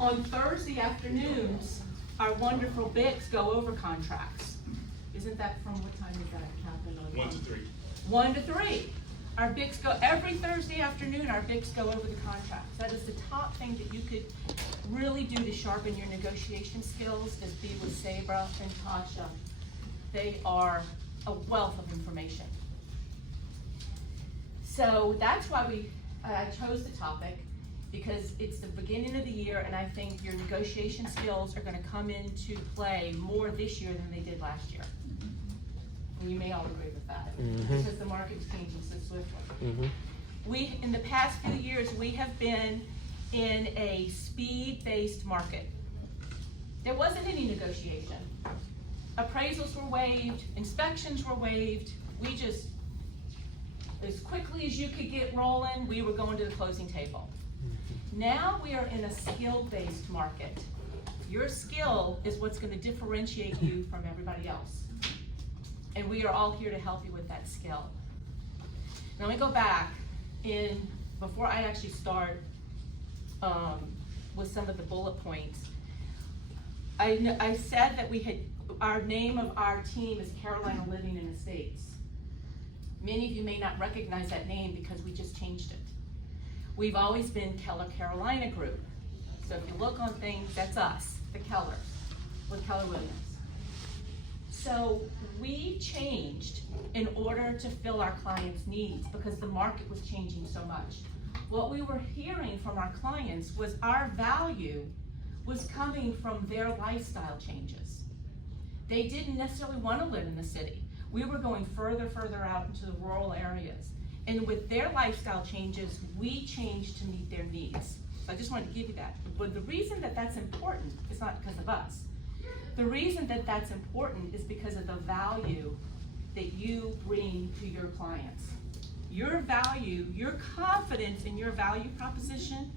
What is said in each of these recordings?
On Thursday afternoons, our wonderful Bics go over contracts. Isn't that from what time does that happen? 1 to 3. 1 to 3. Our Bics go, every Thursday afternoon, our Bics go over the contracts. That is the top thing that you could really do to sharpen your negotiation skills, is be with Sabra and Tasha. They are a wealth of information. So that's why I chose the topic, because it's the beginning of the year, and I think your negotiation skills are gonna come into play more this year than they did last year. And you may all agree with that, because the market's changing so swiftly. In the past few years, we have been in a speed-based market. There wasn't any negotiation. Appraisals were waived, inspections were waived. We just, as quickly as you could get rolling, we were going to the closing table. Now we are in a skill-based market. Your skill is what's going to differentiate you from everybody else. And we are all here to help you with that skill. Now let me go back before I actually start with some of the bullet points. I said that our name of our team is Carolina Living and Estates. Many of you may not recognize that name because we just changed it. We've always been Keller Carolina Group. So if you look on things, that's us, the Kellers, with Keller Williams. So we changed in order to fill our clients' needs because the market was changing so much. What we were hearing from our clients was our value was coming from their lifestyle changes. They didn't necessarily want to live in the city. We were going further out into the rural areas. And with their lifestyle changes, we changed to meet their needs. So I just wanted to give you that. But the reason that that's important is not because of us. The reason that that's important is because of the value that you bring to your clients. Your value, your confidence in your value proposition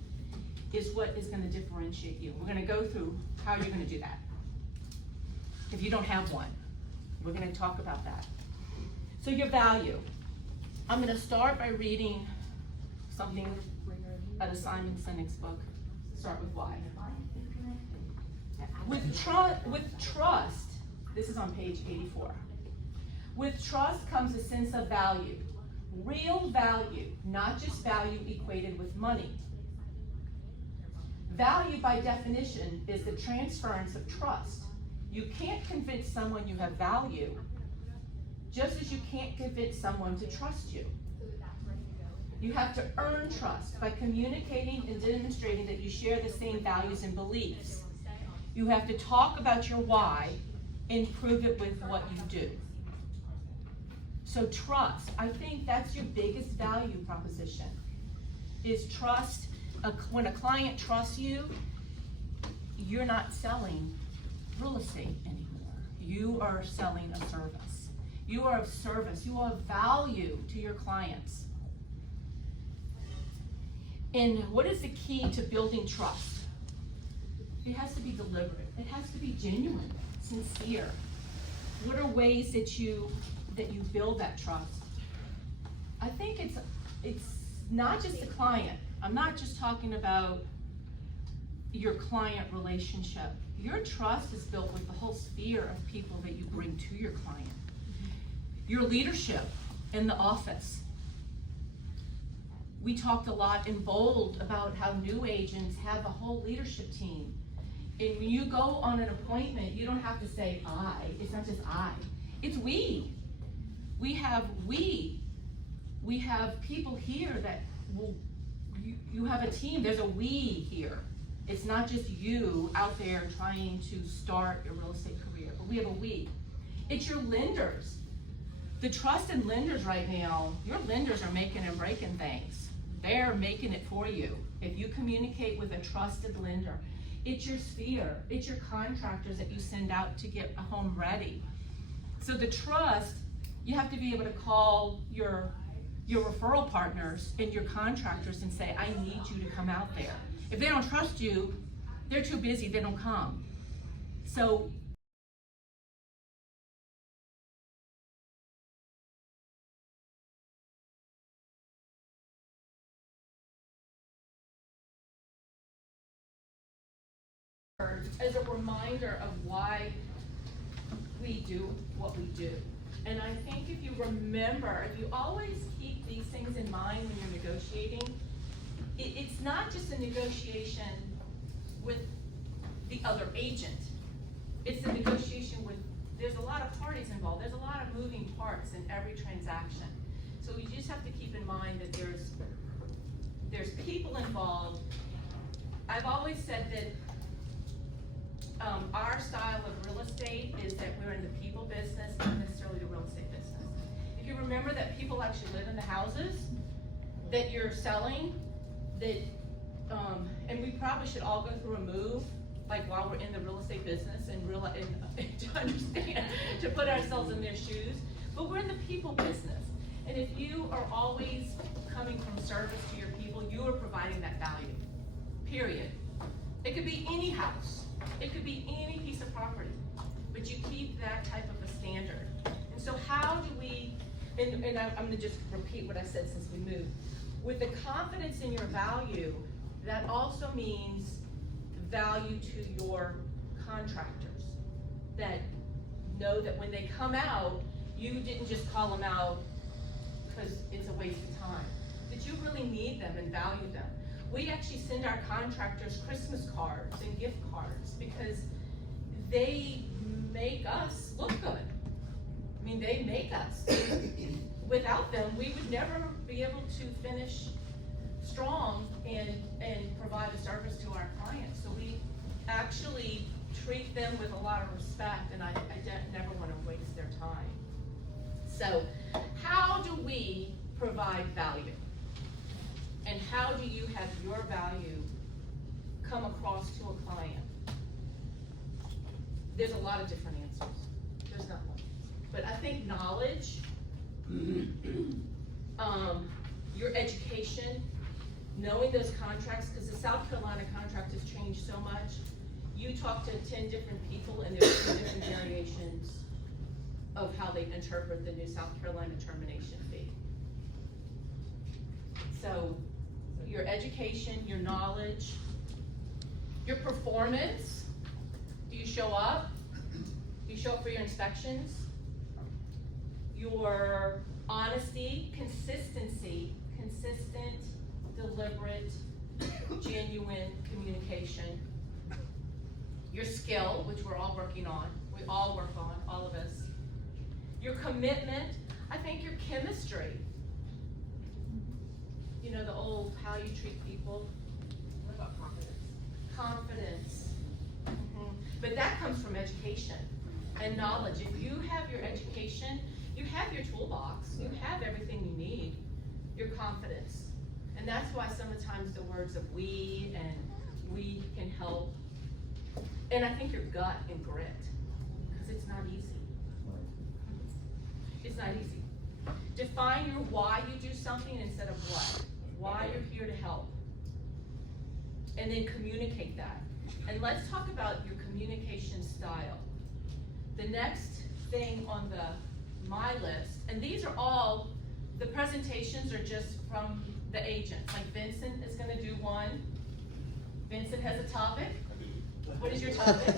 is what is going to differentiate you. We're going to go through how you're going to do that. If you don't have one, we're going to talk about that. So your value. I'm going to start by reading something out of Simon Sinek's book. Start with why. With trust, this is on page 84. With trust comes a sense of value. Real value, not just value equated with money. Value, by definition, is the transference of trust. You can't convince someone you have value, just as you can't convince someone to trust you. You have to earn trust by communicating and demonstrating that you share the same values and beliefs. You have to talk about your why and prove it with what you do. So trust, I think that's your biggest value proposition, is trust. When a client trusts you, you're not selling real estate anymore. You are selling a service. You are of service. You are of value to your clients. And what is the key to building trust? It has to be deliberate. It has to be genuine, sincere. What are ways that you build that trust? I think it's not just the client. I'm not just talking about your client relationship. Your trust is built with the whole sphere of people that you bring to your client. Your leadership in the office. We talked a lot in Bold about how new agents have a whole leadership team. And when you go on an appointment, you don't have to say I. It's not just I. It's we. We have people here that will, you have a team. There's a we here. It's not just you out there trying to start your real estate career, but we have a we. It's your lenders. The trust in lenders right now, your lenders are making and breaking things. They're making it for you. If you communicate with a trusted lender, it's your sphere, it's your contractors that you send out to get a home ready. So the trust, you have to be able to call your referral partners and your contractors and say, I need you to come out there. If they don't trust you, they're too busy, they don't come. So as a reminder of why we do what we do. And I think if you remember, if you always keep these things in mind when you're negotiating, it's not just a negotiation with the other agent. It's a negotiation with, there's a lot of parties involved. There's a lot of moving parts in every transaction. So you just have to keep in mind that there's people involved. I've always said that our style of real estate is that we're in the people business, not necessarily the real estate business. If you remember that people actually live in the houses that you're selling, that, and we probably should all go through a move, like while we're in the real estate business and to understand, to put ourselves in their shoes, but we're in the people business. And if you are always coming from service to your people, you are providing that value, period. It could be any house. It could be any piece of property, but you keep that type of a standard. And so how do we, and I'm gonna just repeat what I said since we moved. With the confidence in your value, that also means value to your contractors that know that when they come out, you didn't just call them out because it's a waste of time, that you really need them and value them. We actually send our contractors Christmas cards and gift cards because they make us look good. I mean, they make us. Without them, we would never be able to finish strong and provide a service to our clients. So we actually treat them with a lot of respect, and I never want to waste their time. So how do we provide value? And how do you have your value come across to a client? There's a lot of different answers. There's not one. But I think knowledge, your education, knowing those contracts, because the South Carolina contract has changed so much. You talk to 10 different people and there's 10 different variations of how they interpret the new South Carolina termination fee. So your education, your knowledge, your performance. Do you show up? Do you show up for your inspections? Your honesty, consistency, consistent, deliberate, genuine communication. Your skill, which we're all working on. We all work on, all of us. Your commitment. I think your chemistry. You know, the old how you treat people. What about confidence? Confidence. But that comes from education and knowledge. If you have your education, you have your toolbox, you have everything you need, your confidence. And that's why sometimes the words of we and we can help. And I think your gut and grit, because it's not easy. It's not easy. Define your why you do something instead of what. Why you're here to help. And then communicate that. And let's talk about your communication style. The next thing on my list, and these are all, the presentations are just from the agents. Like Vincent is gonna do one. Vincent has a topic. What is your topic?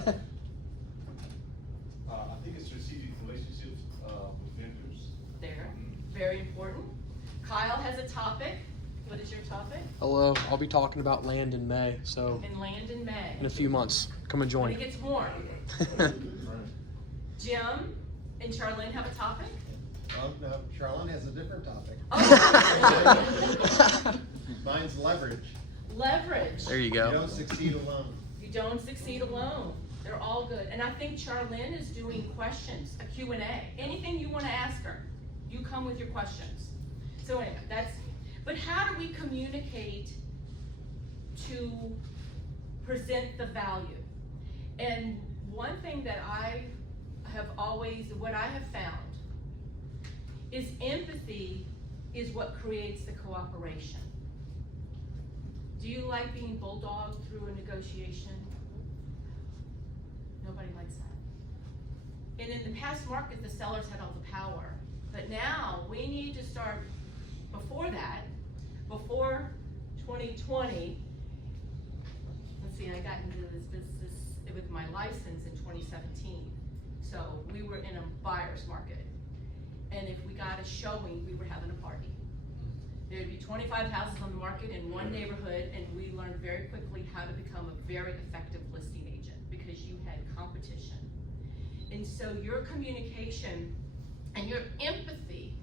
I think it's strategic relationships with vendors. There, very important. Kyle has a topic. What is your topic? Hello, I'll be talking about land in May, so And land in May. in a few months. Come and join. When it gets warm. Jim and Charlene have a topic? No, Charlene has a different topic. Oh. Mine's leverage. Leverage. There you You go. don't succeed alone. You don't succeed alone. They're all good. And I think Charlene is doing questions, a Q&A. Anything you want to ask her, you come with your questions. So anyway, but how do we communicate to present the value? And one thing that I have always, what I have found, is empathy is what creates the cooperation. Do you like being bulldogged through a negotiation? Nobody likes that. And in the past market, the sellers had all the power. But now, we need to start, before that, before 2020, let's see, I got into this business with my license in 2017. So we were in a buyer's market. And if we got a showing, we were having a party. There'd be 25 houses on the market in one neighborhood, and we learned very quickly how to become a very effective listing agent because you had competition. And so your communication and your empathy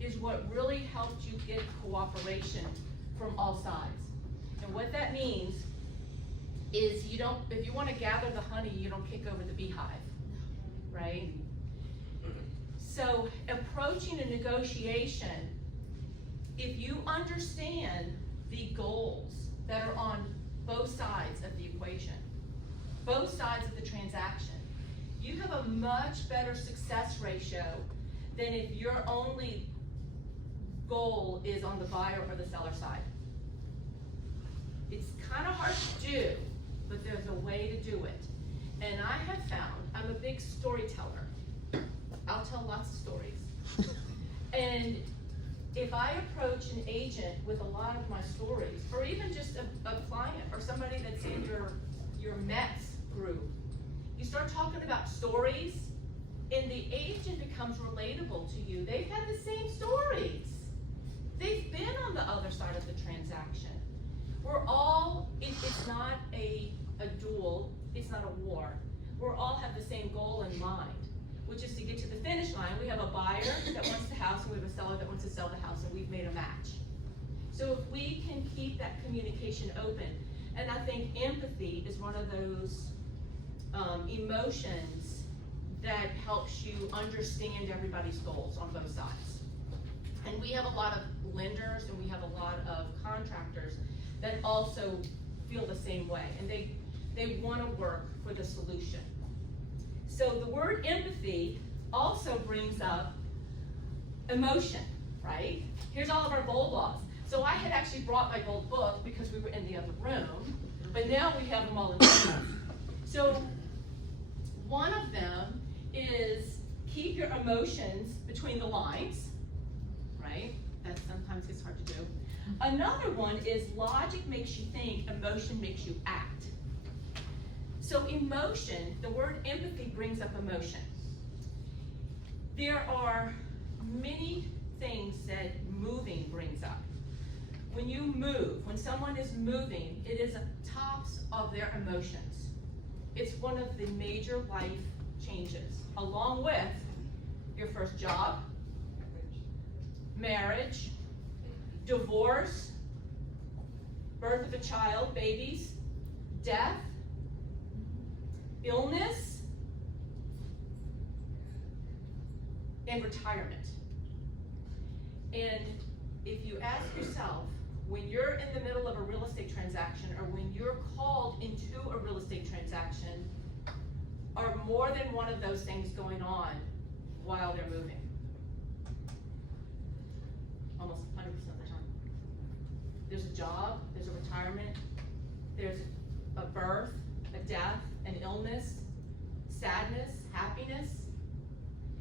is what really helped you get cooperation from all sides. And what that means is you don't, if you want to gather the honey, you don't kick over the beehive, right? So approaching a negotiation, if you understand the goals that are on both sides of the equation, both sides of the transaction, you have a much better success ratio than if your only goal is on the buyer or the seller side. It's kind of hard to do, but there's a way to do it. And I have found, I'm a big storyteller. I'll tell lots of stories. And if I approach an agent with a lot of my stories, or even just a client or somebody that's in your Mets group, you start talking about stories, and the agent becomes relatable to you. They've had the same stories. They've been on the other side of the transaction. We're all, it's not a duel, it's not a war. We're all have the same goal in mind, which is to get to the finish line. We have a buyer that wants the house, and we have a seller that wants to sell the house, and we've made a match. So if we can keep that communication open, and I think empathy is one of those emotions that helps you understand everybody's goals on both sides. And we have a lot of lenders and we have a lot of contractors that also feel the same way, and they want to work for the solution. So the word empathy also brings up emotion, right? Here's all of our gold laws. So I had actually brought my gold book because we were in the other room, but now we have them all in one. So one of them is keep your emotions between the lines, right? That sometimes gets hard to do. Another one is logic makes you think, emotion makes you act. So emotion, the word empathy brings up emotion. There are many things that moving brings up. When you move, when someone is moving, it is at tops of their emotions. It's one of the major life changes, along with your first job, marriage, divorce, birth of a child, babies, death, illness, and retirement. And if you ask yourself, when you're in the middle of a real estate transaction, or when you're called into a real estate transaction, are more than one of those things going on while they're moving? Almost 100% of the time. There's a job, there's a retirement, there's a birth, a death, an illness, sadness, happiness.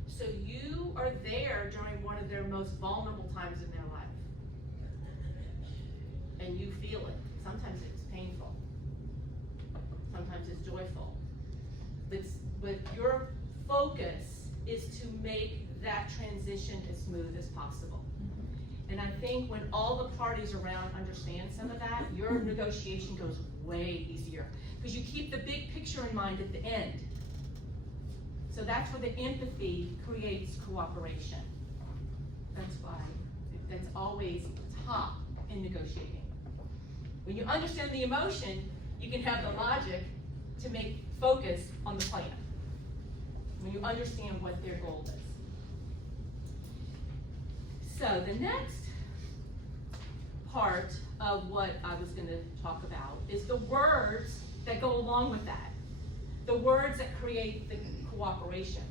So you are there during one of their most vulnerable times in their life. And you feel it. Sometimes it's painful. Sometimes it's joyful. But your focus is to make that transition as smooth as possible. And I think when all the parties around understand some of that, your negotiation goes way easier. Because you keep the big picture in mind at the end. So that's where the empathy creates cooperation. That's why, that's always top in negotiating. When you understand the emotion, you can have the logic to make focus on the plan. When you understand what their goal is. So the next part of what I was going to talk about is the words that go along with that. The words that create the cooperation.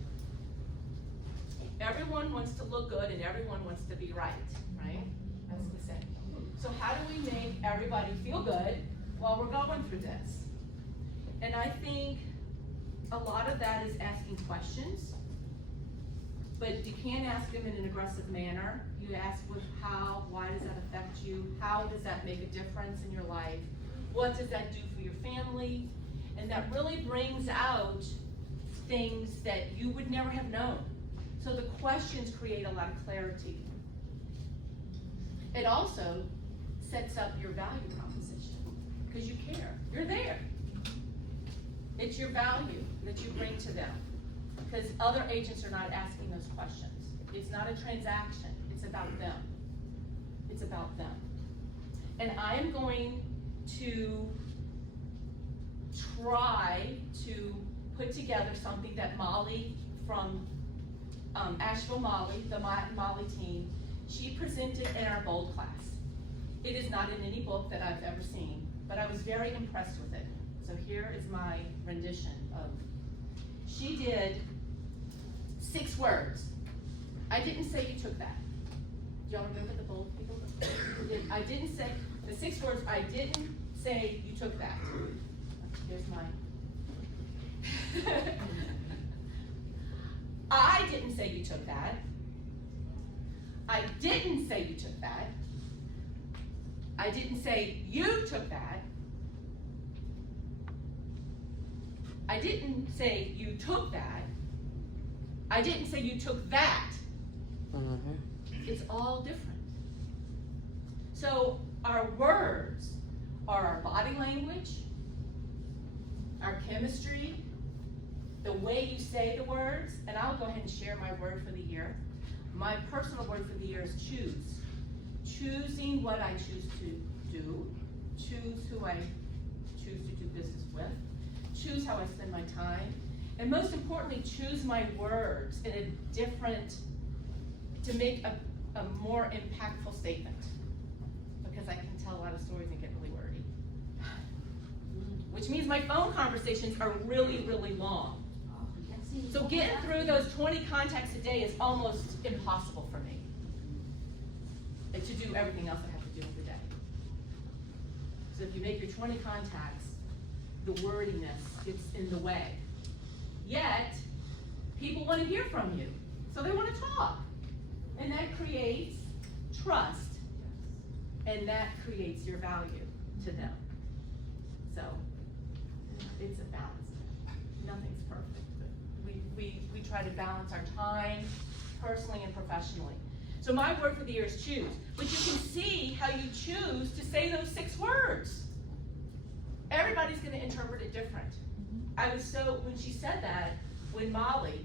Everyone wants to look good and everyone wants to be right, right? That's the same. So how do we make everybody feel good while we're going through this? And I think a lot of that is asking questions, but you can't ask them in an aggressive manner. You ask with how, why does that affect you? How does that make a difference in your life? What does that do for your family? And that really brings out things that you would never have known. So the questions create a lot of clarity. It also sets up your value proposition, because you care, you're there. It's your value that you bring to them, because other agents are not asking those questions. It's not a transaction, it's about them. It's about them. And I am going to try to put together something that Molly from Asheville Molly, the Molly team, she presented in our Bold class. It is not in any book that I've ever seen, but I was very impressed with it. So here is my rendition of, she did 6 words. I didn't say you took that. Do y'all remember the Bold people? I didn't say, the 6 words, I didn't say you took that. Here's mine. I didn't say you took that. I didn't say you took that. I didn't say you took that. I didn't say you took that. I didn't say you took that. Mm-hmm. It's all different. So our words are our body language, our chemistry, the way you say the words, and I'll go ahead and share my word for the year. My personal word for the year is choose. Choosing what I choose to do, choose who I choose to do business with, choose how I spend my time, and most importantly, choose my words in a different, to make a more impactful statement. Because I can tell a lot of stories and get really wordy. Which means my phone conversations are really, really long. So getting through those 20 contacts a day is almost impossible for me. And to do everything else I have to do every day. So if you make your 20 contacts, the wordiness gets in the way. Yet, people want to hear from you. So they want to talk. And that creates trust. And that creates your value to them. So, it's a balance. Nothing's perfect. We try to balance our time, personally and professionally. So my word for the year is choose. But you can see how you choose to say those 6 words. Everybody's going to interpret it different. I was so, when she said that, when Molly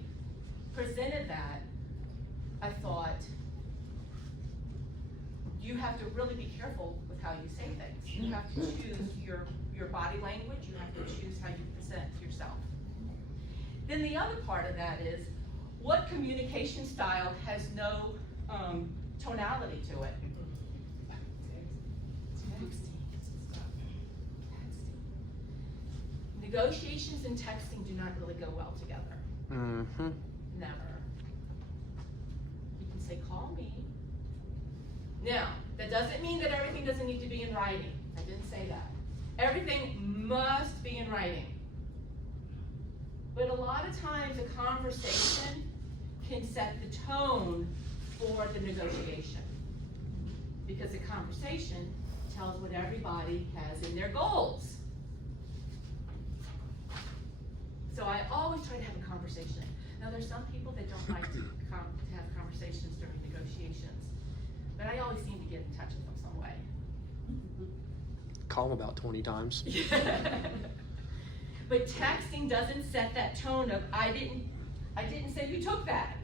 presented that, I thought, you have to really be careful with how you say things. You have to choose your body language. You have to choose how you present yourself. Then the other part of that is, what communication style has no tonality to it? Negotiations and texting do not really go well together. Mm-hmm. Never. You can say, call me. Now, that doesn't mean that everything doesn't need to be in writing. I didn't say that. Everything must be in writing. But a lot of times a conversation can set the tone for the negotiation. Because a conversation tells what everybody has in their goals. So I always try to have a conversation. Now there's some people that don't like to have conversations during negotiations. But I always seem to get in touch with them some way. Call them about 20 times. But texting doesn't set that tone of, I didn't say you took that.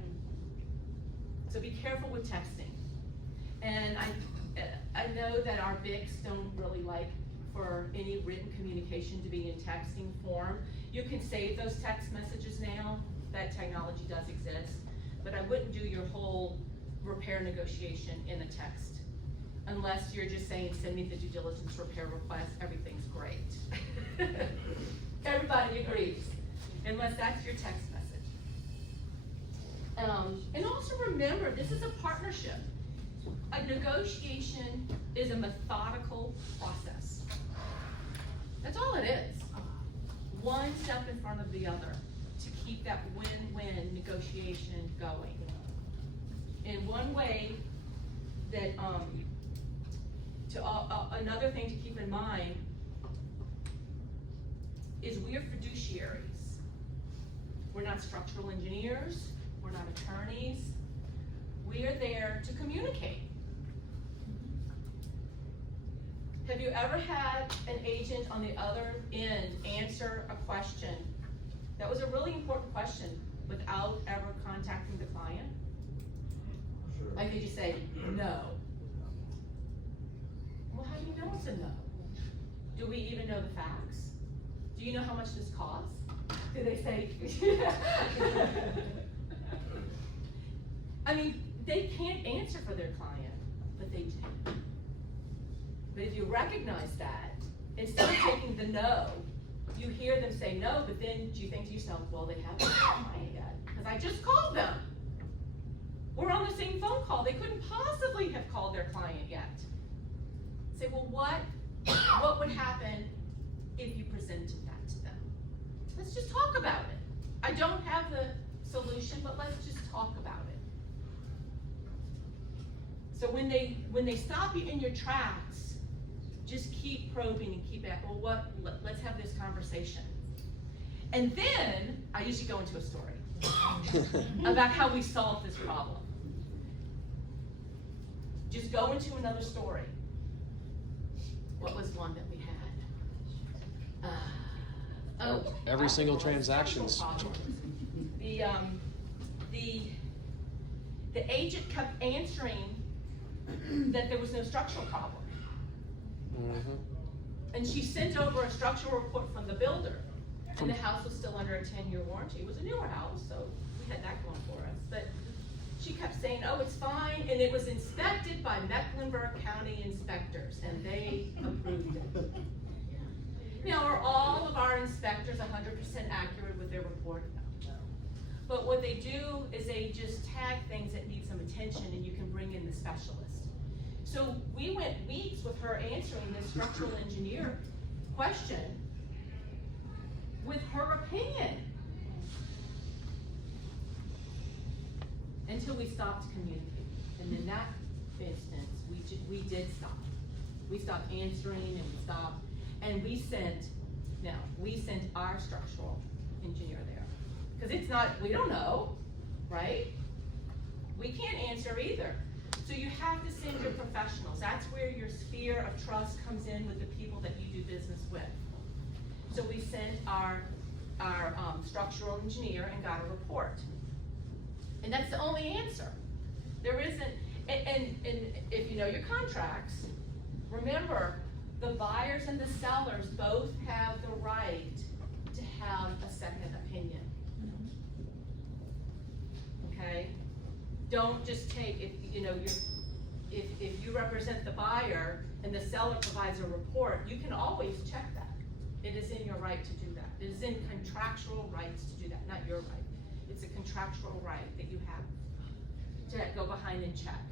So be careful with texting. And I know that our BICs don't really like for any written communication to be in texting form. You can save those text messages now. That technology does exist. But I wouldn't do your whole repair negotiation in a text. Unless you're just saying, send me the due diligence repair request, everything's great. Everybody agrees, unless that's your text message. And also remember, this is a partnership. A negotiation is a methodical process. That's all it is. One step in front of the other to keep that win-win negotiation going. And one way that, another thing to keep in mind is we're fiduciaries. We're not structural engineers, we're not attorneys. We're there to communicate. Have you ever had an agent on the other end answer a question that was a really important question without ever contacting the client? Sure. Like, did you say no? Well, how do you know it's a no? Do we even know the facts? Do you know how much this costs? Do they say? I mean, they can't answer for their client, but they do. But if you recognize that, instead of taking the no, you hear them say no, but then you think to yourself, well, they haven't called client yet, because I just called them. We're on the same phone call. They couldn't possibly have called their client yet. Say, well, what would happen if you presented that to them? Let's just talk about it. I don't have the solution, but let's just talk about it. So when they stop you in your tracks, just keep probing and keep at, well, let's have this conversation. And then I usually go into a story about how we solved this problem. Just go into another story. What was one that we had? Every single structural transaction's. problems. The agent kept answering that there was no structural problem. Mm-hmm. And she sent over a structural report from the builder, and the house was still under a 10-year warranty. It was a newer house, so we had that going for us. But she kept saying, oh, it's fine, and it was inspected by Mecklenburg County inspectors, and they approved it. Now, are all of our inspectors 100% accurate with their report? No. But what they do is they just tag things that need some attention, and you can bring in the specialist. So we went weeks with her answering this structural engineer question with her opinion until we stopped communicating. And in that instance, we did stop. We stopped answering and we sent our structural engineer there. Because it's not, we don't know, right? We can't answer either. So you have to send your professionals. That's where your sphere of trust comes in with the people that you do business with. So we sent our structural engineer and got a report. And that's the only answer. There isn't, and if you know your contracts, remember, the buyers and the sellers both have the right to have a second opinion. Okay? Don't just take, if you represent the buyer and the seller provides a report, you can always check that. It is in your right to do that. It is in contractual rights to do that, not your right. It's a contractual right that you have to go behind and check.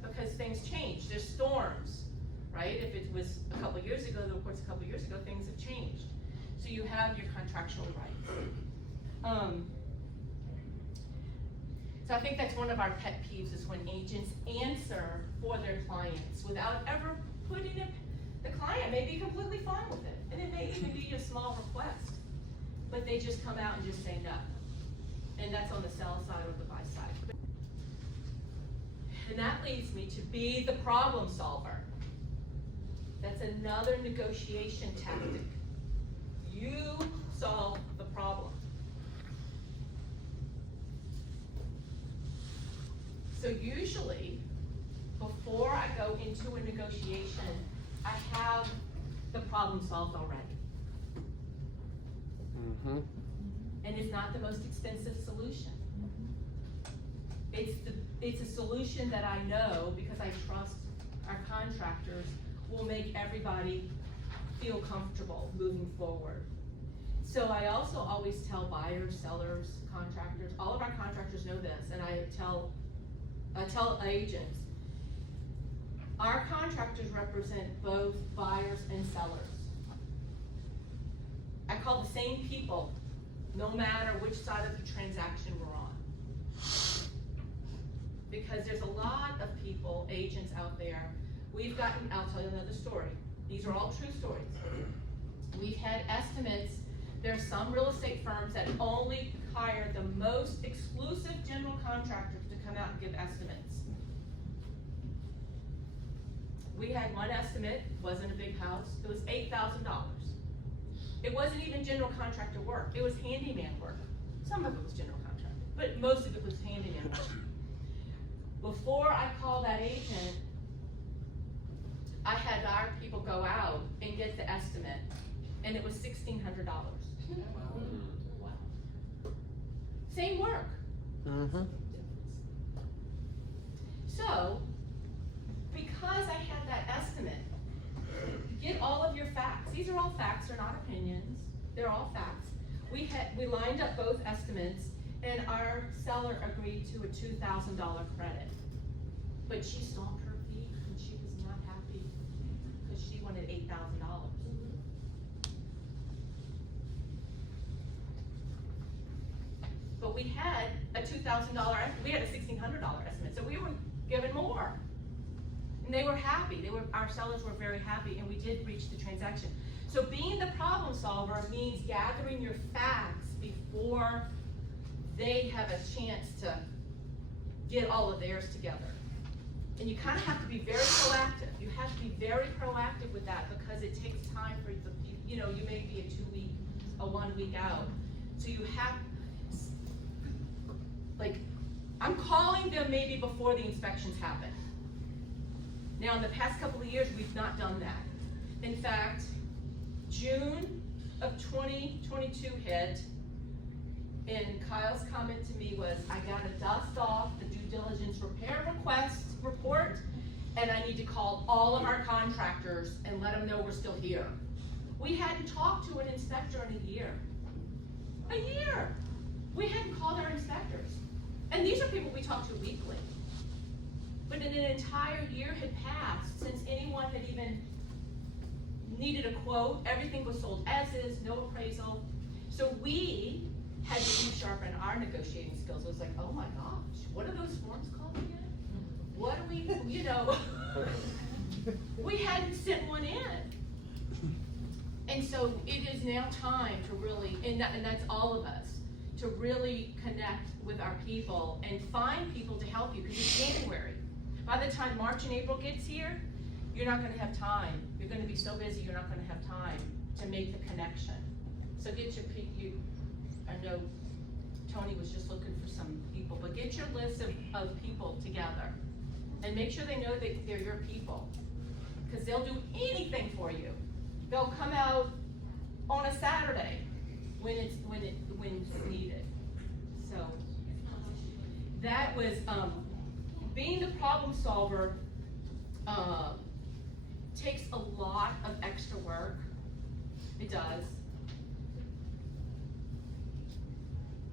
Because things change, there's storms, right? If it was a couple years ago, the report's a couple years ago, things have changed. So you have your contractual rights. So I think that's one of our pet peeves is when agents answer for their clients without ever putting it, the client may be completely fine with it. And it may even be a small request, but they just come out and just say no. And that's on the sell side or the buy side. And that leads me to be the problem solver. That's another negotiation tactic. You solve the problem. So usually, before I go into a negotiation, I have the problem solved already. Mm-hmm. And it's not the most expensive solution. It's a solution that I know because I trust our contractors will make everybody feel comfortable moving forward. So I also always tell buyers, sellers, contractors, all of our contractors know this, and I tell agents, our contractors represent both buyers and sellers. I call the same people, no matter which side of the transaction we're on. Because there's a lot of people, agents out there, I'll tell you another story. These are all true stories. We've had estimates There's some real estate firms that only hire the most exclusive general contractors to come out and give estimates. We had one estimate, wasn't a big house, it was $8,000. It wasn't even general contractor work, it was handyman work. Some of it was general contractor, but most of it was handyman work. Before I called that agent, I had our people go out and get the estimate, and it was $1,600. Same work. Mm-hmm. So, because I had that estimate, get all of your facts. These are all facts, they're not opinions. They're all facts. We lined up both estimates, and our seller agreed to a $2,000 credit. But she stomped her feet, and she was not happy because she wanted $8,000. But we had a $2,000, we had a $1,600 estimate, so we were given more. And they were happy, our sellers were very happy, and we did reach the transaction. So being the problem solver means gathering your facts before they have a chance to get all of theirs together. And you kind of have to be very proactive. You have to be very proactive with that because it takes time for the, you may be a 1 week out. So you have, I'm calling them maybe before the inspections happen. Now, in the past couple of years, we've not done that. In fact, June of 2022 hit, and Kyle's comment to me was, I gotta dust off the due diligence repair request report, and I need to call all of our contractors and let them know we're still here. We hadn't talked to an inspector in a year. A year! We hadn't called our inspectors. And these are people we talk to weekly. But an entire year had passed since anyone had even needed a quote. Everything was sold as is, no appraisal. So we had to resharpen our negotiating skills. It was like, oh my gosh, what are those forms called again? What do we, we hadn't sent one in. And so it is now time to really, and that's all of us, to really connect with our people and find people to help you, because it's January. By the time March and April gets here, you're not gonna have time. You're gonna be so busy, you're not gonna have time to make the connection. So get your, I know Tony was just looking for some people, but get your list of people together and make sure they know that they're your people, because they'll do anything for you. They'll come out on a Saturday when it's needed. So that was being the problem solver. Takes a lot of extra work. It does.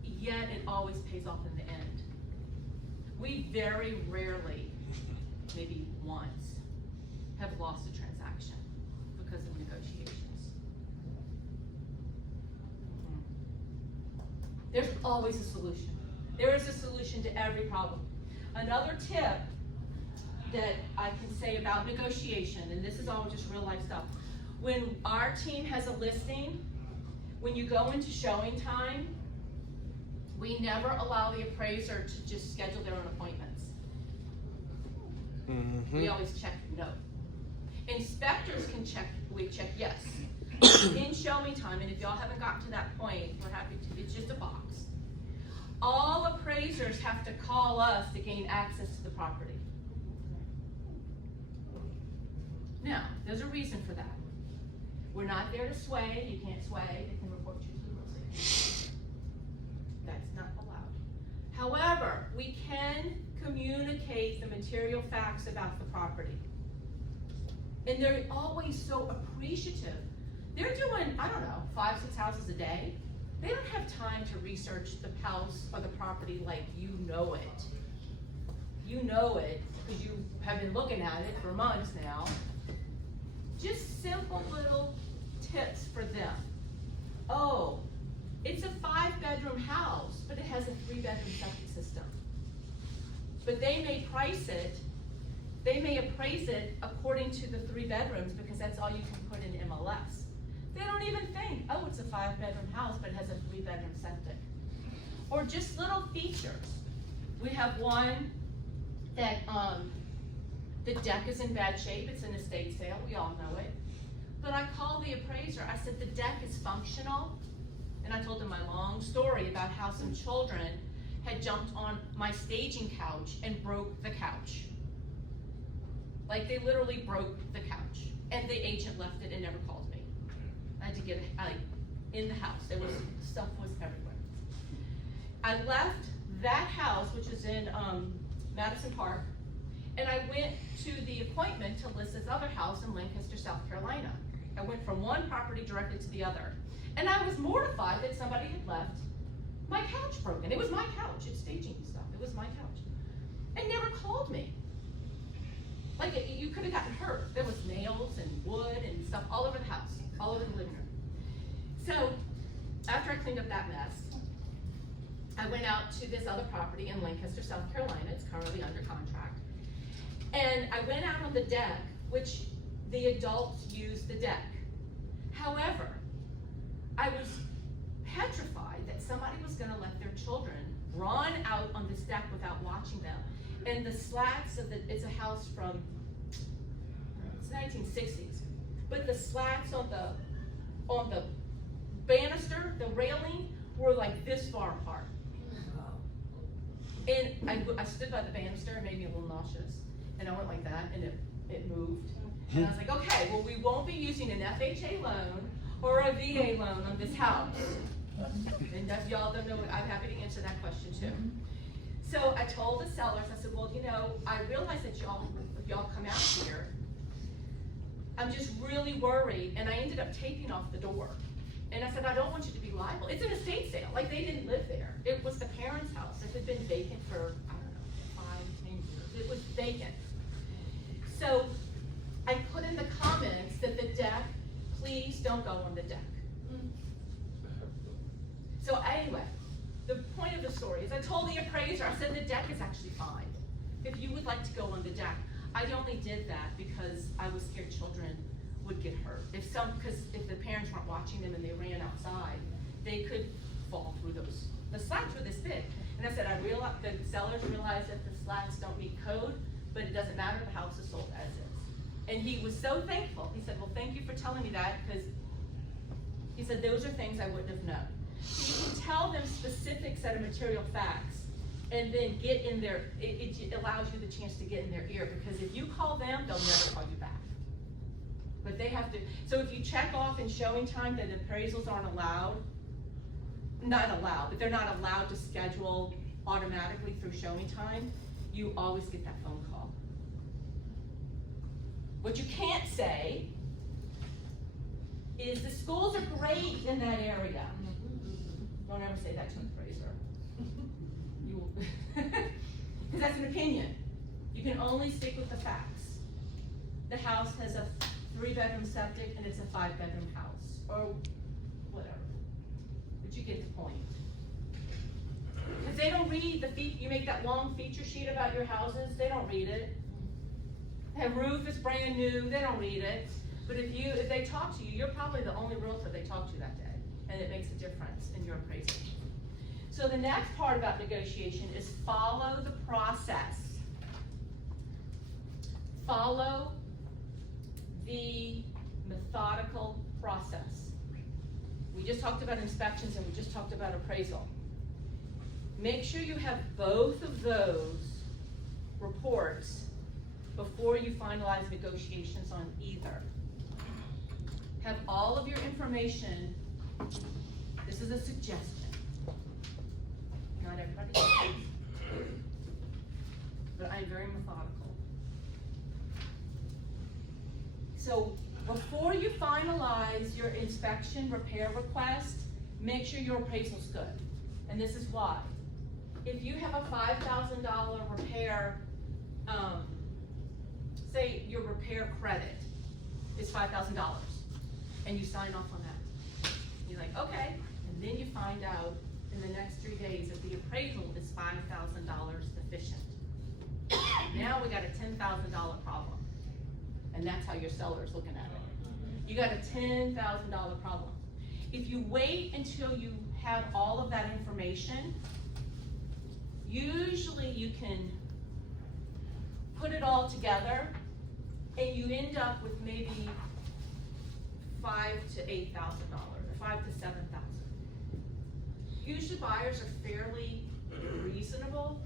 Yet it always pays off in the end. We very rarely, maybe once, have lost a transaction because of negotiations. There's always a solution. There is a solution to every problem. Another tip that I can say about negotiation, and this is all just real life stuff. When our team has a listing, when you go into showing time, we never allow the appraiser to just schedule their own appointments. Mm-hmm. We always check no. Inspectors can check, we check yes. In show me time, and if y'all haven't gotten to that point, we're happy to, it's just a box. All appraisers have to call us to gain access to the property. Now, there's a reason for that. We're not there to sway, you can't sway, they can report you to the real estate. That's not allowed. However, we can communicate the material facts about the property. And they're always so appreciative. They're doing, I don't know, 5, 6 houses a day. They don't have time to research the house or the property like you know it. You know it because you have been looking at it for months now. Just simple little tips for them. Oh, it's a 5-bedroom house, but it has a 3-bedroom septic system. But they may price it, they may appraise it according to the 3 bedrooms because that's all you can put in MLS. They don't even think, oh, it's a 5-bedroom house, but it has a 3-bedroom septic. Or just little features. We have one that, the deck is in bad shape, it's an estate sale, we all know it. But I called the appraiser, I said, the deck is functional. And I told him my long story about how some children had jumped on my staging couch and broke the couch. Like, they literally broke the couch. And the agent left it and never called me. I had to get it, like, in the house. There was, stuff was everywhere. I left that house, which is in Madison Park, and I went to the appointment to Liz's other house in Lancaster, South Carolina. I went from one property directly to the other. And I was mortified that somebody had left my couch broken. It was my couch, it's staging stuff, it was my couch. And never called me. Like, you could have gotten hurt. There was nails and wood and stuff all over the house, all over the living room. So, after I cleaned up that mess, I went out to this other property in Lancaster, South Carolina. It's currently under contract. And I went out on the deck, which the adults use the deck. However, I was petrified that somebody was gonna let their children run out on this deck without watching them. And the slats of it's a house from, it's 1960s, but the slats on the banister, the railing, were like this far apart. And I stood by the banister, it made me a little nauseous, and I went like that, and it moved. And I was like, okay, well, we won't be using an FHA loan or a VA loan on this house. And if y'all don't know, I'm happy to answer that question too. So I told the sellers, I said, well, you know, I realize that y'all come out here. I'm just really worried, and I ended up taping off the door. And I said, I don't want you to be liable. It's an estate sale, like they didn't live there. It was the parents' house. It had been vacant for, I don't know, 5, 10 years. It was vacant. So I put in the comments that the deck, please don't go on the deck. So anyway, the point of the story is I told the appraiser, I said the deck is actually fine. If you would like to go on the deck, I only did that because I was scared children would get hurt. Because if the parents weren't watching them and they ran outside, they could fall through those. The slats were this big. And I said, the sellers realize that the slats don't meet code, but it doesn't matter, the house is sold as is. And he was so thankful. He said, well, thank you for telling me that, because he said, those are things I wouldn't have known. So you can tell them specific set of material facts, and then get in their, it allows you the chance to get in their ear, because if you call them, they'll never call you back. But they have to, so if you check off in showing time that appraisals aren't allowed, not allowed, but they're not allowed to schedule automatically through showing time, you always get that phone call. What you can't say is the schools are great in that area. Don't ever say that to an appraiser. You will, because that's an opinion. You can only stick with the facts. The house has a 3-bedroom septic and it's a 5-bedroom house, or whatever. But you get the point. Because they don't read you make that long feature sheet about your houses, they don't read it. The roof is brand new, they don't read it. But if they talk to you, you're probably the only realtor they talk to that day. And it makes a difference in your appraisal. So the next part about negotiation is follow the process. Follow the methodical process. We just talked about inspections and we just talked about appraisal. Make sure you have both of those reports before you finalize negotiations on either. Have all of your information. This is a suggestion. Not everybody does, but I'm very methodical. So before you finalize your inspection repair request, make sure your appraisal's good. And this is why. If you have a $5,000 repair, say your repair credit is $5,000, and you sign off on that. You're like, okay, and then you find out in the next 3 days that the appraisal is $5,000 deficient. Now we got a $10,000 problem, and that's how your seller is looking at it. you got a $10,000 problem. If you wait until you have all of that information, usually you can put it all together and you end up with maybe $5,000 to $8,000 or $5,000 to $7,000. Usually buyers are fairly reasonable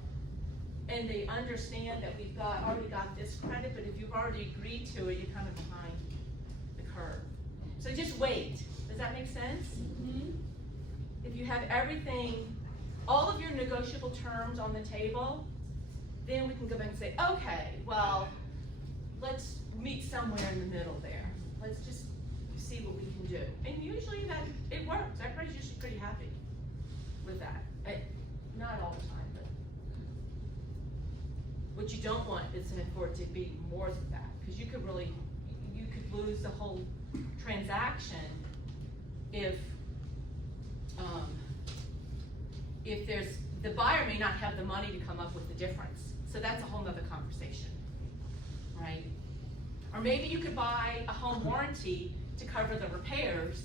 and they understand that we've already got this credit, but if you've already agreed to it, you're kind of behind the curve. So just wait. Does that make sense? Mm-hmm. If you have everything, all of your negotiable terms on the table, then we can go back and say, okay, well, let's meet somewhere in the middle there. Let's just see what we can do. And usually it works. Everybody's usually pretty happy with that. Not all the time, but what you don't want is for it to be more than that, because you could lose the whole transaction if the buyer may not have the money to come up with the difference. So that's a whole nother conversation, right? Or maybe you could buy a home warranty to cover the repairs,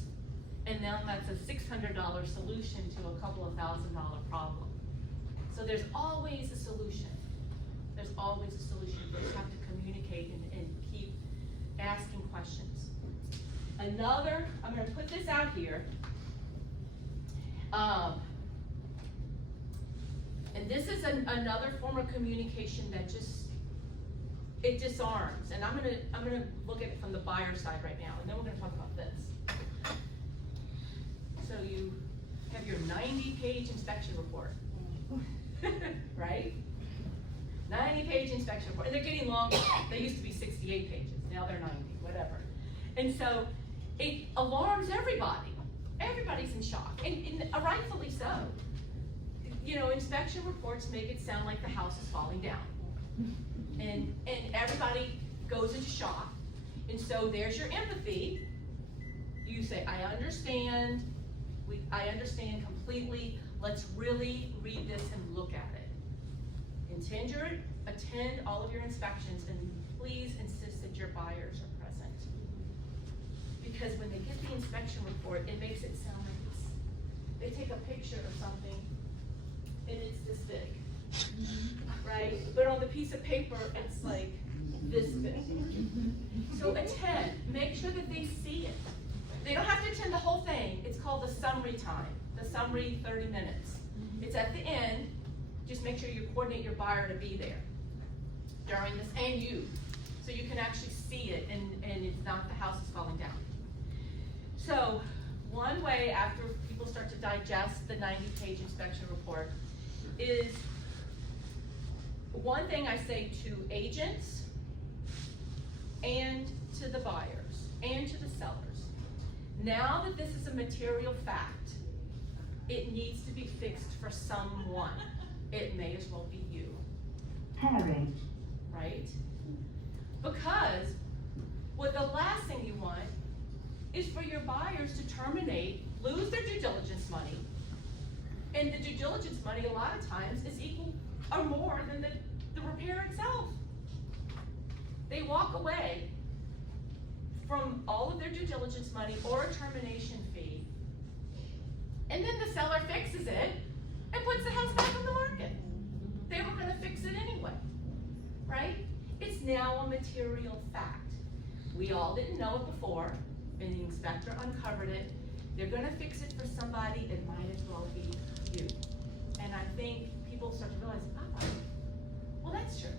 and then that's a $600 solution to a couple of $1,000 problem. So there's always a solution. There's always a solution. You just have to communicate and keep asking questions. I'm gonna put this out here. And this is another form of communication that it disarms. And I'm gonna look at it from the buyer side right now, and then we're gonna talk about this. So you have your 90-page inspection report, right? 90-page inspection report, and they're getting longer. They used to be 68 pages, now they're 90, whatever. And so it alarms everybody. Everybody's in shock, and rightfully so. You know, inspection reports make it sound like the house is falling down. And everybody goes into shock. And so there's your empathy. You say, I understand completely. Let's really read this and look at it. Attend all of your inspections, and please insist that your buyers are present. Because when they get the inspection report, it makes it sound like they take a picture of something and it's this big, right? But on the piece of paper, it's like this big. So attend, make sure that they see it. They don't have to attend the whole thing. It's called the summary time, the summary 30 minutes. It's at the end. Just make sure you coordinate your buyer to be there during this, and you, so you can actually see it and it's not the house is falling down. So one way after people start to digest the 90-page inspection report is, one thing I say to agents and to the buyers and to the sellers, now that this is a material fact, it needs to be fixed for someone. It may as well be you. Parent. Right? Because the last thing you want is for your buyers to terminate, lose their due diligence money, and the due diligence money a lot of times is equal or more than the repair itself. They walk away from all of their due diligence money or a termination fee, and then the seller fixes it and puts the house back on the market. They were gonna fix it anyway, right? It's now a material fact. We all didn't know it before, and the inspector uncovered it. They're gonna fix it for somebody, it might as well be you. And I think people start to realize, oh, well, that's true.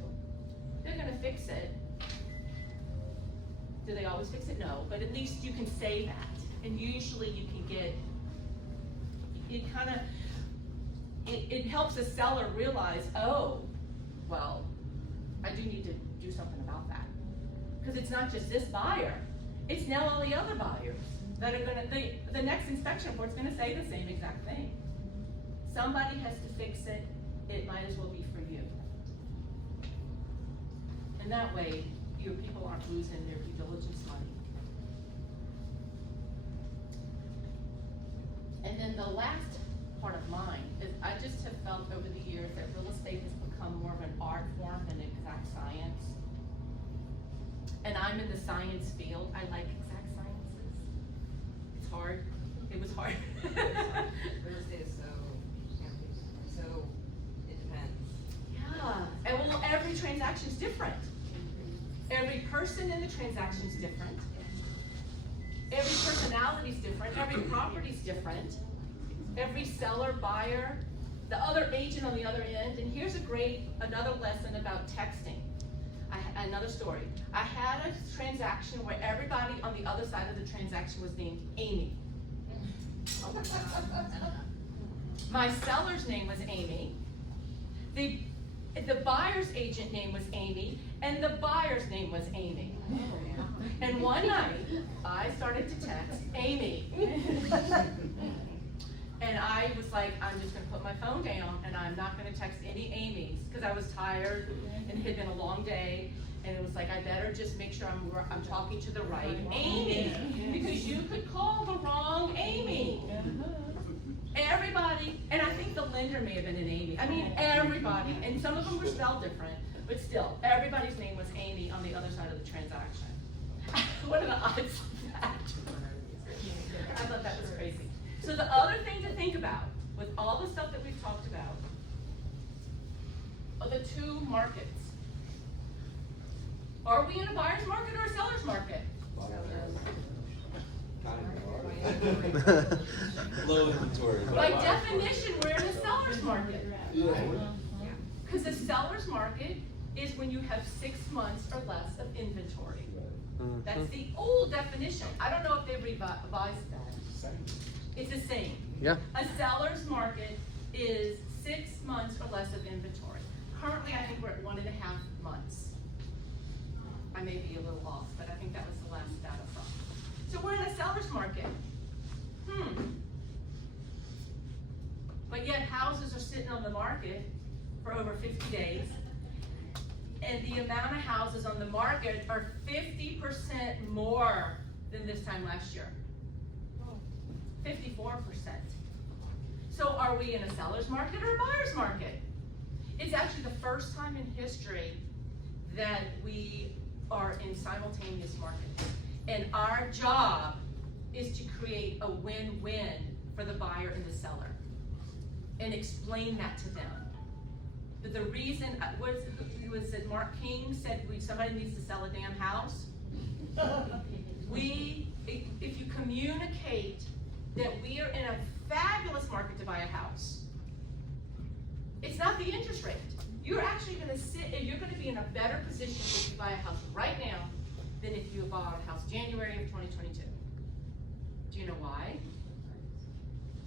They're gonna fix it. Do they always fix it? No, but at least you can say that. And usually you can get, it helps the seller realize, oh, well, I do need to do something about that. Because it's not just this buyer, it's now all the other buyers that are gonna, the next inspection report's gonna say the same exact thing. Somebody has to fix it, it might as well be for you. And that way, your people aren't losing their due diligence money. And then the last part of mine is I just have felt over the years that real estate has become more of an art form than exact science. And I'm in the science field. I like exact science. It was hard. Real estate is so it depends. Yeah, and well, every transaction's different. Every person in the transaction's different. Every personality's different. Every property's different. Every seller, buyer, the other agent on the other end. And here's another lesson about texting. Another story. I had a transaction where everybody on the other side of the transaction was named Amy. My seller's name was Amy. The buyer's agent name was Amy, and the buyer's name was Amy. And one night, I started to text Amy. And I was like, I'm just gonna put my phone down, and I'm not gonna text any Amy's, because I was tired, and it had been a long day, and it was like, I better just make sure I'm talking to the right Amy, because you could call the wrong Amy. Everybody, and I think the lender may have been an Amy. I mean, everybody, and some of them were spelled different, but still, everybody's name was Amy on the other side of the transaction. What are the odds of that? I thought that was crazy. So the other thing to think about, with all the stuff that we've talked about, are the two markets. Are we in a buyer's market or a seller's market? Low inventory. By definition, we're in a seller's market. Yeah. Because the seller's market is when you have 6 months or less of inventory. That's the old definition. I don't know if they revised that. It's the same. Yeah. A seller's market is 6 months or less of inventory. Currently, I think we're at 1.5 months. I may be a little off, but I think that was the last data from. So we're in a seller's market. But yet houses are sitting on the market for over 50 days. And the amount of houses on the market are 50% more than this time last year. 54%. So are we in a seller's market or a buyer's market? It's actually the first time in history that we are in simultaneous markets. And our job is to create a win-win for the buyer and the seller and explain that to them. But the reason, was that Mark King said somebody needs to sell a damn house? If you communicate that we are in a fabulous market to buy a house, it's not the interest rate. You're actually gonna you're gonna be in a better position if you buy a house right now than if you bought a house January of 2022. Do you know why?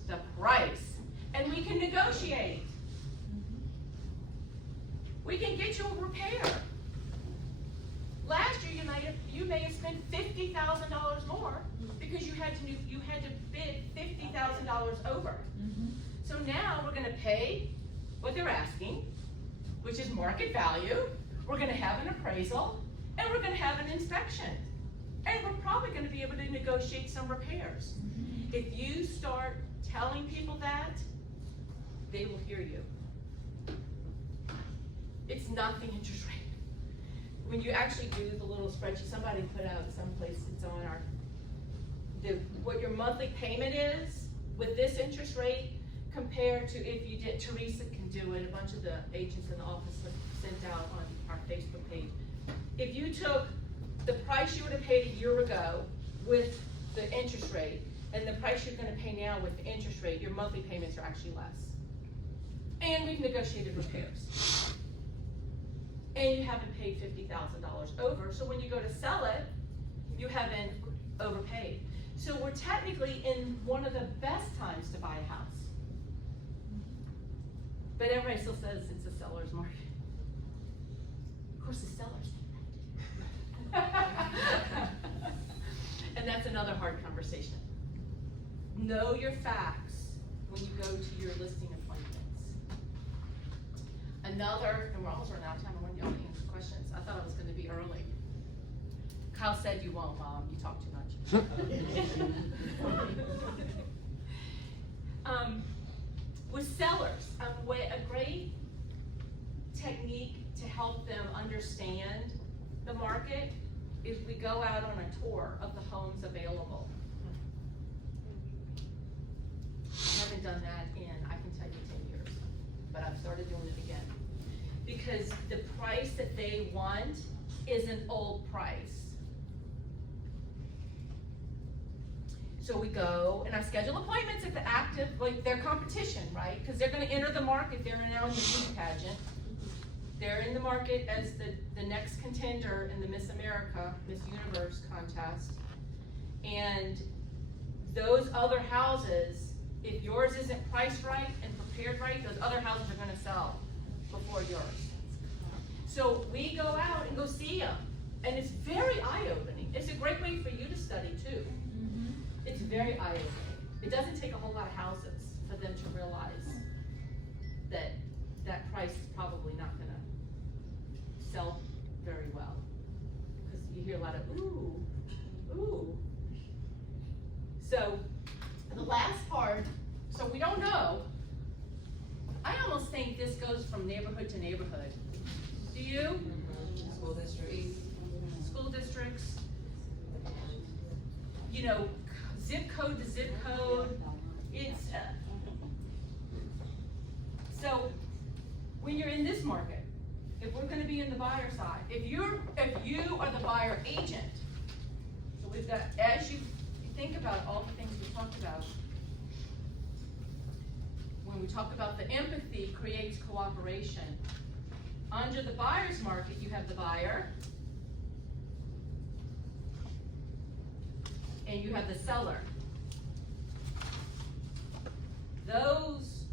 The price. And we can negotiate. We can get you a repair. Last year you may have spent $50,000 more because you had to bid $50,000 over. So now we're gonna pay what they're asking, which is market value. We're gonna have an appraisal, and we're gonna have an inspection. And we're probably gonna be able to negotiate some repairs. If you start telling people that, they will hear you. It's not the interest rate. When you actually do the little spreadsheet, somebody put out someplace, it's on what your monthly payment is with this interest rate compared to if you did, Teresa can do it, a bunch of the agents in the office have sent out on our Facebook page. If you took the price you would have paid a year ago with the interest rate and the price you're gonna pay now with the interest rate, your monthly payments are actually less. And we've negotiated repairs. And you haven't paid $50,000 over, so when you go to sell it, you haven't overpaid. So we're technically in one of the best times to buy a house. But everybody still says it's a seller's market. Of course, the sellers think that. And that's another hard conversation. Know your facts when you go to your listing appointments. Another, and we're almost running out of time, I want y'all to answer questions. I thought I was gonna be early. Kyle said you won't, Mom, you talk too much. With sellers, a great technique to help them understand the market is we go out on a tour of the homes available. done that in, I can tell you, 10 years, but I've started doing it again. Because the price that they want is an old price. So we go, and I schedule appointments at the active, like their competition, right? Because they're gonna enter the market, they're now in the beauty pageant. They're in the market as the next contender in the Miss America, Miss Universe contest. And those other houses, if yours isn't priced right and prepared right, those other houses are gonna sell before yours. So we go out and go see them, and it's very eye-opening. It's a great way for you to study too. It's very eye-opening. It doesn't take a whole lot of houses for them to realize that that price is probably not gonna sell very well. Because you hear a lot of ooh, ooh. So the last part, so we don't know. I almost think this goes from neighborhood to neighborhood. Do you? School districts. School districts, you know, zip code to zip code. It's, so when you're in this market, if we're gonna be in the buyer side, if you are the buyer agent, so we've got, as you think about all the things we talked about, when we talk about the empathy creates cooperation. Under the buyer's market, you have the buyer, and you have the seller. Those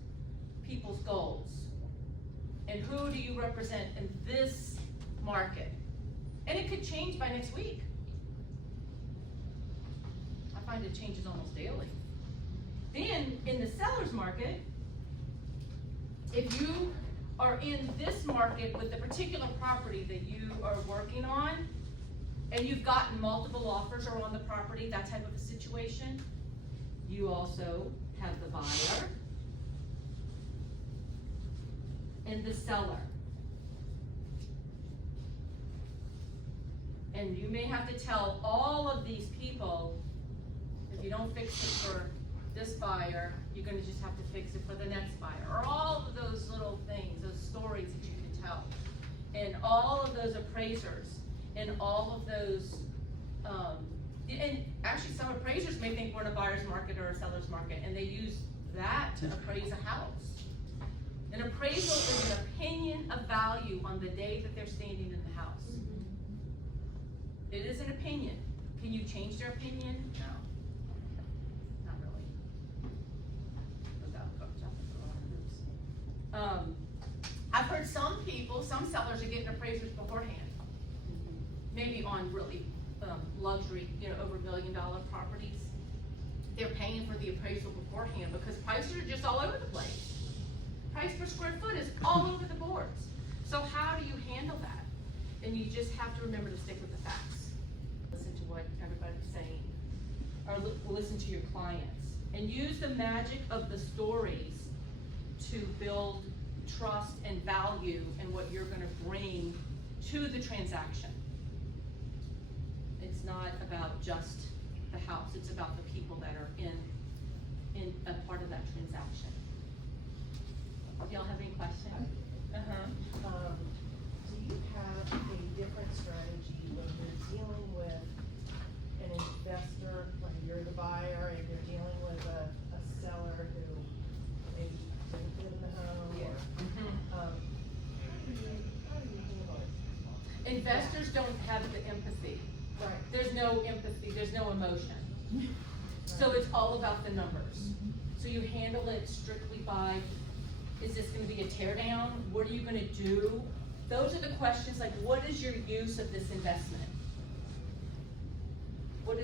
people's goals. And who do you represent in this market? And it could change by next week. I find it changes almost daily. Then, in the seller's market, if you are in this market with the particular property that you are working on, and you've gotten multiple offers or on the property, that type of a situation, you also have the buyer and the seller. And you may have to tell all of these people, if you don't fix it for this buyer, you're gonna just have to fix it for the next buyer, or all of those little things, those stories that you can tell. And all of those appraisers, and all of those, and actually some appraisers may think we're in a buyer's market or a seller's market, and they use that to appraise a house. An appraisal is an opinion of value on the day that they're standing in the house. It is an opinion. Can you change their opinion? No. Not really. I've heard some people, some sellers are getting appraisers beforehand. Maybe on really luxury, you know, over $1 million properties. They're paying for the appraisal beforehand because prices are just all over the place. Price per square foot is all over the boards. So how do you handle that? And you just have to remember to stick with the facts. Listen to what everybody's saying, or listen to your clients, and use the magic of the stories to build trust and value in what you're gonna bring to the transaction. It's not about just the house, it's about the people that are in a part of that transaction. Do y'all have any questions? Do you have a different strategy when you're dealing with an investor, like you're the buyer and you're dealing with a seller who maybe didn't live in the home or, how do you handle it? Investors don't have the empathy. Right. There's no empathy, there's no emotion. So it's all about the numbers. So you handle it strictly by, is this gonna be a tear down? What are you gonna do? Those are the questions, like what is your use of this investment? What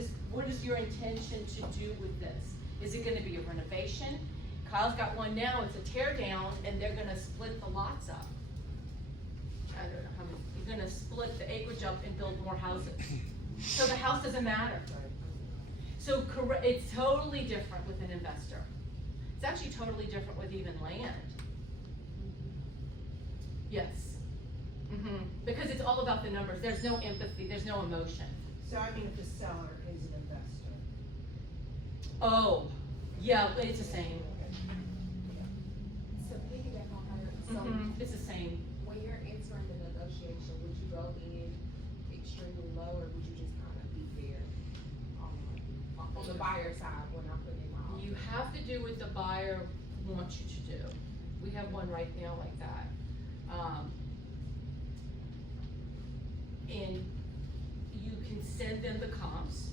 is your intention to do with this? Is it gonna be a renovation? Kyle's got one now, it's a tear down, and they're gonna split the lots up. I don't know how many, you're gonna split the acreage up and build more houses. So the house doesn't matter. So it's totally different with an investor. It's actually totally different with even land. Yes. Because it's all about the numbers. There's no empathy, there's no emotion. So I mean, if the seller is an investor. Oh, yeah, it's the same. It's the same. When you're entering the negotiation, would you go in extremely low, or would you just kind of be fair on the buyer side when I'm putting in my offer? You have to do what the buyer wants you to do. We have one right now like that. And you can send them the comps.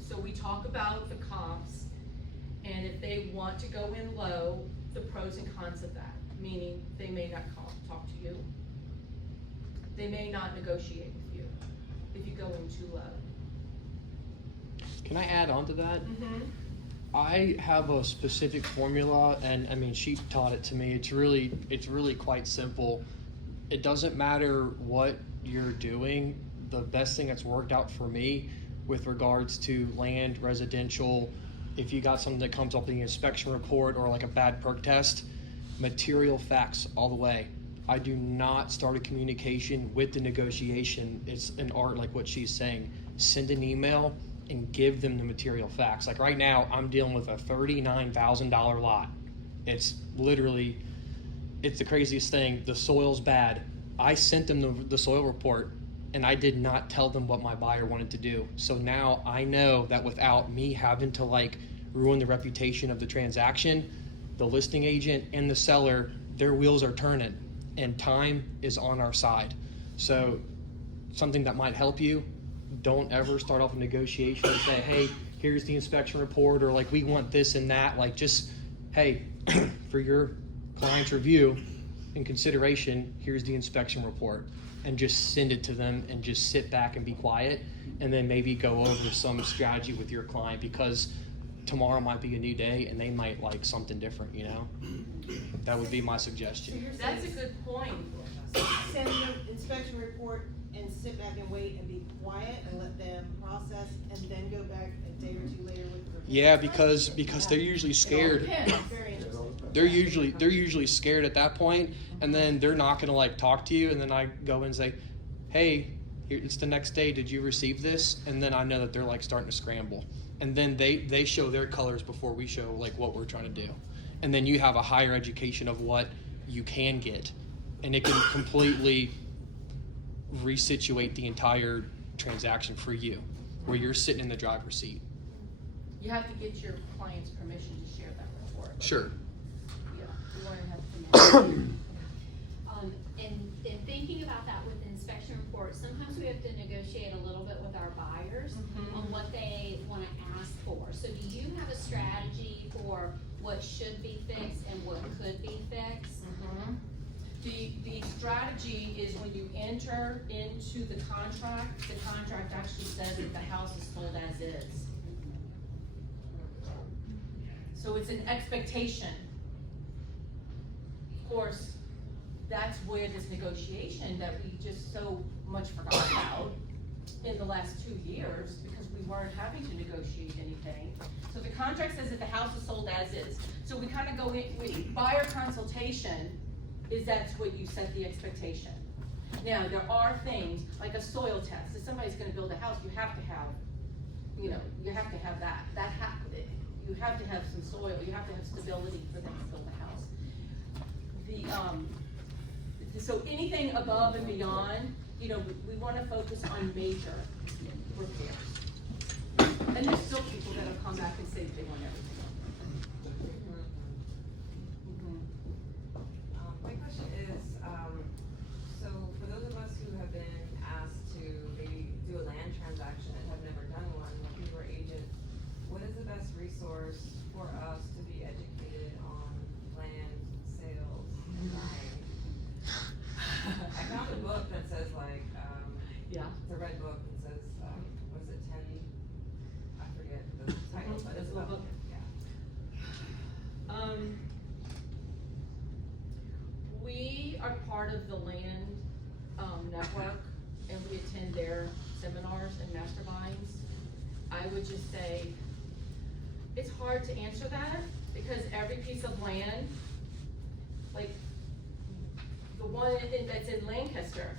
So we talk about the comps, and if they want to go in low, the pros and cons of that, meaning they may not talk to you. They may not negotiate with you if you go in too low. Can I add on to that? I have a specific formula, and I mean, she taught it to me. It's really quite simple. It doesn't matter what you're doing. The best thing that's worked out for me with regards to land, residential, if you got something that comes up in the inspection report or like a bad perk test, material facts all the way. I do not start a communication with the negotiation. It's an art, like what she's saying. Send an email and give them the material facts. Like right now, I'm dealing with a $39,000 lot. It's literally, it's the craziest thing. The soil's bad. I sent them the soil report, and I did not tell them what my buyer wanted to do. So now I know that without me having to like ruin the reputation of the transaction, the listing agent and the seller, their wheels are turning, and time is on our side. So something that might help you, don't ever start off a negotiation and say, hey, here's the inspection report, or like, we want this and that. Like, just, hey, for your client's review and consideration, here's the inspection report, and just send it to them and just sit back and be quiet, and then maybe go over some strategy with your client, because tomorrow might be a new day and they might like something different, you know? That would be my suggestion. That's a good point. Send the inspection report and sit back and wait and be quiet and let them process, and then go back a day or two later with the report. Yeah, because they're usually scared. Depends. Very interesting. They're usually scared at that point, and then they're not gonna like talk to you, and then I go and say, hey, here, it's the next day, did you receive this? And then I know that they're like starting to scramble, and then they show their colors before we show like what we're trying to do, and then you have a higher education of what you can get, and it can completely resituate the entire transaction for you, where you're sitting in the driver's seat. You have to get your client's permission to share that report. Sure. Yeah, you want to have permission. In thinking about that with inspection reports, sometimes we have to negotiate a little bit with our buyers on what they want to ask for. So do you have a strategy for what should be fixed and what could be fixed? The strategy is when you enter into the contract actually says that the house is sold as is. So it's an expectation. Of course, that's where this negotiation that we just so much forgot about in the last 2 years, because we weren't having to negotiate anything. So the contract says that the house is sold as is. So we kind of go in with buyer consultation, is that's what you set the expectation. Now, there are things like a soil test. If somebody's gonna build a house, you have to have, you have to have that. You have to have some soil, you have to have stability for them to build a house. So anything above and beyond, we wanna focus on major repairs. And there's still people that have come back and say they want everything. My question is, so for those of us who have been asked to maybe do a land transaction and have never done one, like we were agents, what is the best resource for us to be educated on land sales and buying? I found a book that says like, Yeah. it's a red book that says, what is it, 10, I forget the title, but It's it's a little about, book. yeah. We are part of the land network, and we attend their seminars and masterminds. I would just say, it's hard to answer that, because every piece of land, like the one that's in Lancaster,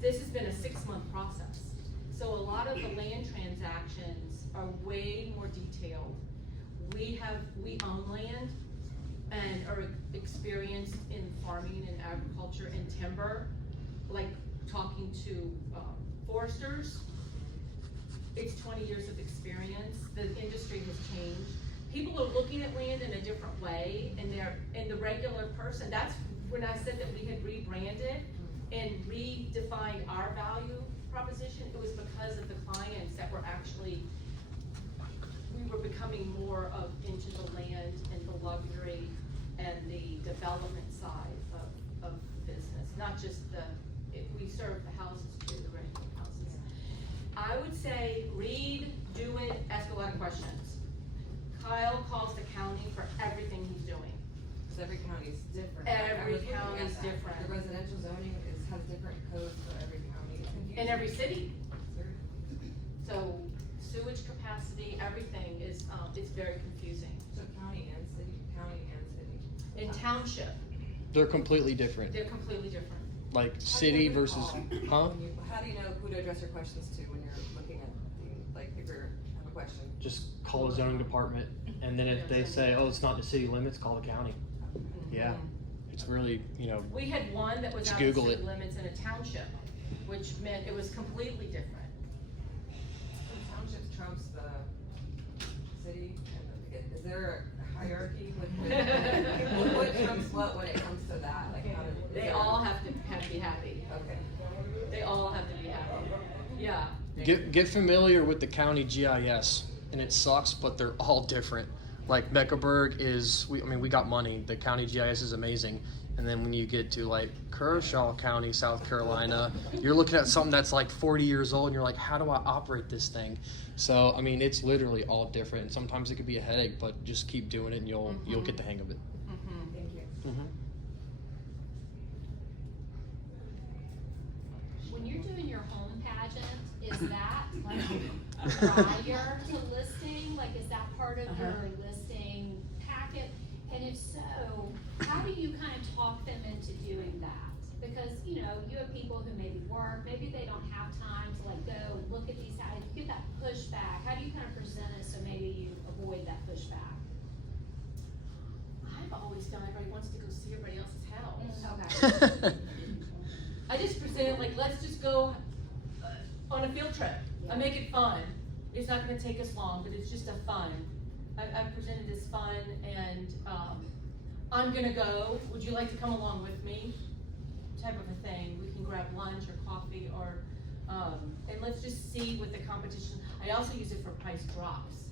this has been a 6-month process. So a lot of the land transactions are way more detailed, we own land and are experienced in farming and agriculture and timber, like talking to foresters. It's 20 years of experience. The industry has changed. People are looking at land in a different way, and the regular person, that's when I said that we had rebranded and redefined our value proposition. It was because of the clients that were actually, we were becoming more of into the land and the luxury and the development side of business, not just we serve the houses too, the rental houses. I would say read, do it, ask a lot of questions. Kyle calls the county for everything he's doing. Because every county is different. Every I was looking county at is that. different. The residential zoning has different codes for every county. It's confusing. In every city. Very- So sewage capacity, everything is, it's very confusing. So county and city. In township, They're completely different. they're completely different. Like How do city you versus, call? huh? How do you know who to address your questions to when you're looking at like if you have a question? Just call the zoning department, and then if they say, oh, it's not in the city limits, call the county. Yeah, it's really, We had one that was Just out of Google city it. limits in a township, which meant it was completely different. The townships trumps the city, and is there a hierarchy with what trumps what when it comes to that? Like how do They all have to be happy. Okay. They all have to be happy. Yeah. get familiar with the county GIS, and it sucks, but they're all different. Like Mecklenburg is, we got money. The county GIS is amazing. And then when you get to like Kershaw County, South Carolina, you're looking at something that's like 40 years old, and you're like, how do I operate this thing? So, it's literally all different. And sometimes it could be a headache, but just keep doing it, and you'll get the hang of it. Mm-hmm. Thank you. Mm-hmm. When you're doing your home pageant, is that like prior to listing? Like, is that part of your listing packet? And if so, how do you kind of talk them into doing that? Because, you have people who maybe work, maybe they don't have time to like go and look at these, how you get that pushback? How do you kind of present it so maybe you avoid that pushback? I've always done, everybody wants to go see everybody else's house. Okay. I just present it like, let's just go on a field trip. I make it fun. It's not gonna take us long, but it's just a fun. I present it as fun, and I'm gonna go. Would you like to come along with me? Type of a thing. We can grab lunch or coffee, or and let's just see what the competition. I also use it for price drops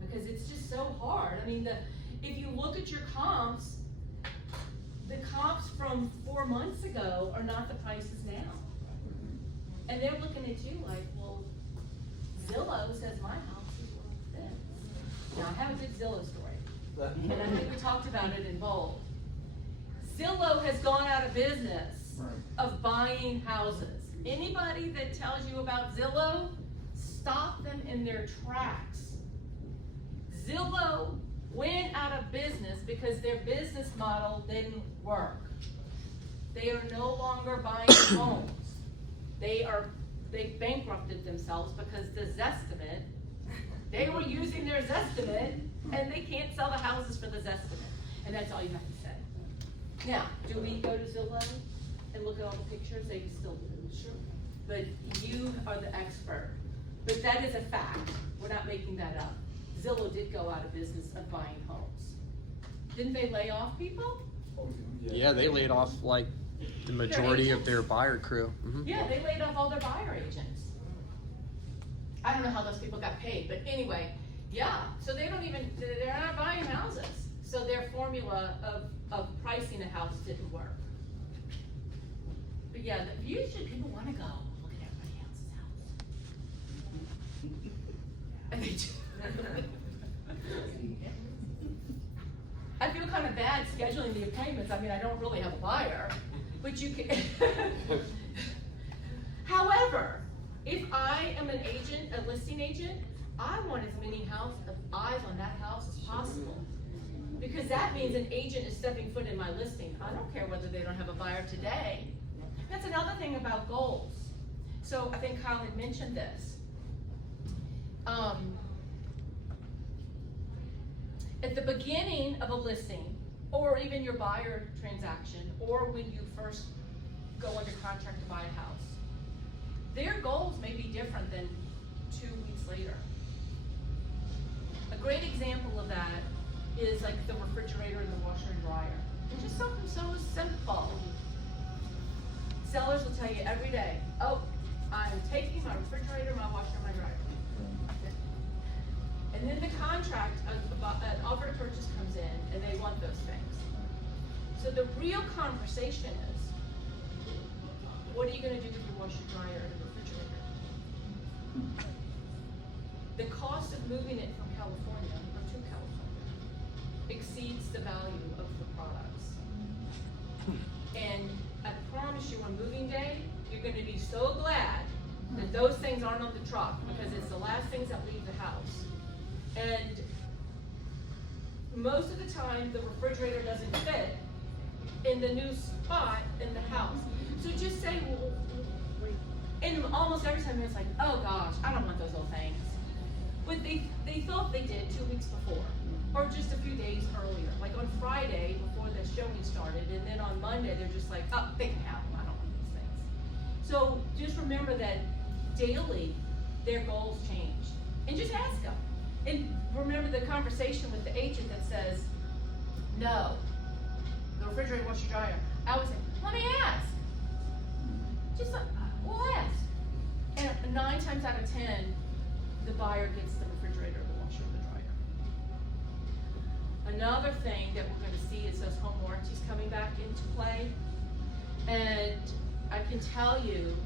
because it's just so hard. If you look at your comps, the comps from 4 months ago are not the prices now. And they're looking at you like, well, Zillow says my house is worth this. Now, I have a good Zillow story. And I think we talked about it in bold. Zillow has gone out of business of buying houses. Anybody that tells you about Zillow, stop them in their tracks. Zillow went out of business because their business model didn't work. They are no longer buying homes. They bankrupted themselves because the Zestimate, they were using their Zestimate, and they can't sell the houses for the Zestimate. And that's all you have to say. Now, do we go to Zillow and look at all the pictures? They still do, sure. But you are the expert. But that is a fact. We're not making that up. Zillow did go out of business of buying homes. Didn't they lay off people? Yeah, they laid off like the majority of their buyer crew. Mm-hmm. Yeah, they laid off all their buyer agents. I don't know how those people got paid, but anyway, yeah. So they're not buying houses. So their formula of pricing a house didn't work. But yeah, usually people want to go look at everybody else's house. And they do. I feel kind of bad scheduling the appointments. I don't really have a buyer, but you can. However, if I am an agent, a listing agent, I want as many eyes on that house as possible. Because that means an agent is stepping foot in my listing. I don't care whether they don't have a buyer today. That's another thing about goals. So I think Kyle had mentioned this. At the beginning of a listing, or even your buyer transaction, or when you first go under contract to buy a house, their goals may be different than 2 weeks later. A great example of that is like the refrigerator and the washer and dryer. It's just something so simple. Sellers will tell you every day, oh, I'm taking my refrigerator, my washer, and my dryer. And then the contract, an offer to purchase comes in, and they want those things. So the real conversation is, what are you gonna do with your washer, dryer, and refrigerator? The cost of moving it from California, or to California, exceeds the value of the products. And I promise you, on moving day, you're gonna be so glad that those things aren't on the truck, because it's the last things that leave the house. And most of the time, the refrigerator doesn't fit in the new spot in the house. So just say, and almost every time it's like, oh gosh, I don't want those little things. But they thought they did 2 weeks before, or just a few days earlier, like on Friday before the showing started, and then on Monday they're just like, oh, they can have them, I don't want these things. So just remember that daily their goals change, and just ask them. And remember the conversation with the agent that says, no, the refrigerator, washer, dryer. I always say, let me ask. Just we'll ask. And 9 times out of 10, the buyer gets the refrigerator, the washer, the dryer. Another thing that we're gonna see is those home warranties coming back into play. And I can tell you,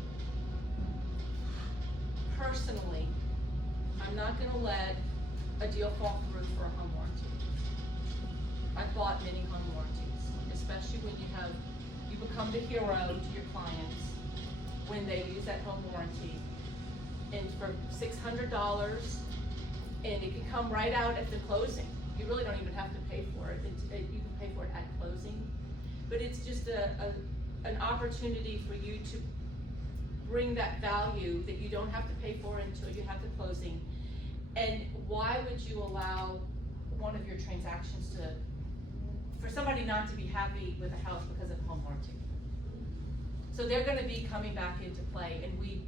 personally, I'm not gonna let a deal fall through for a home warranty. I've bought many home warranties, especially when you become the hero to your clients when they use that home warranty. And for $600, and it can come right out at the closing. You really don't even have to pay for it. You can pay for it at closing. But it's just an opportunity for you to bring that value that you don't have to pay for until you have the closing. And why would you allow one of your transactions for somebody not to be happy with a house because of home warranty? So they're gonna be coming back into play, and we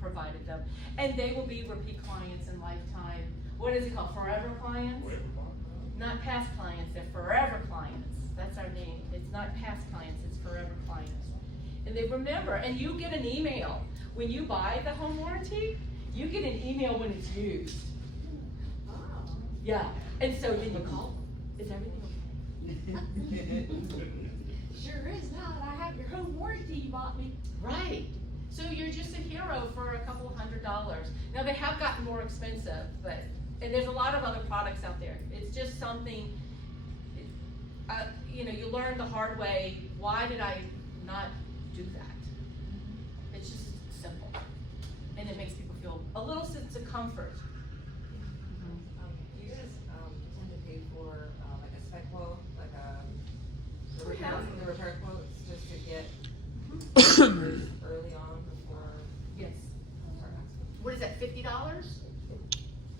provided them. And they will be repeat clients and lifetime, what is it called, forever clients? Not past clients, they're forever clients. That's our name. It's not past clients, it's forever clients. And they remember, and you get an email. When you buy the home warranty, you get an email when it's used. Oh. Yeah, and so then you call, is everything okay? Sure is, now that I have your home warranty you bought me. Right, so you're just a hero for a couple $100. Now they have gotten more expensive, and there's a lot of other products out there. It's just something, you learn the hard way, why did I not do that? It's just simple, and it makes people feel a little sense of comfort. Do you guys tend to pay for like a spec quote, like the We have. repair quotes, just to get early on before? Yes. start asking? What is that, $50?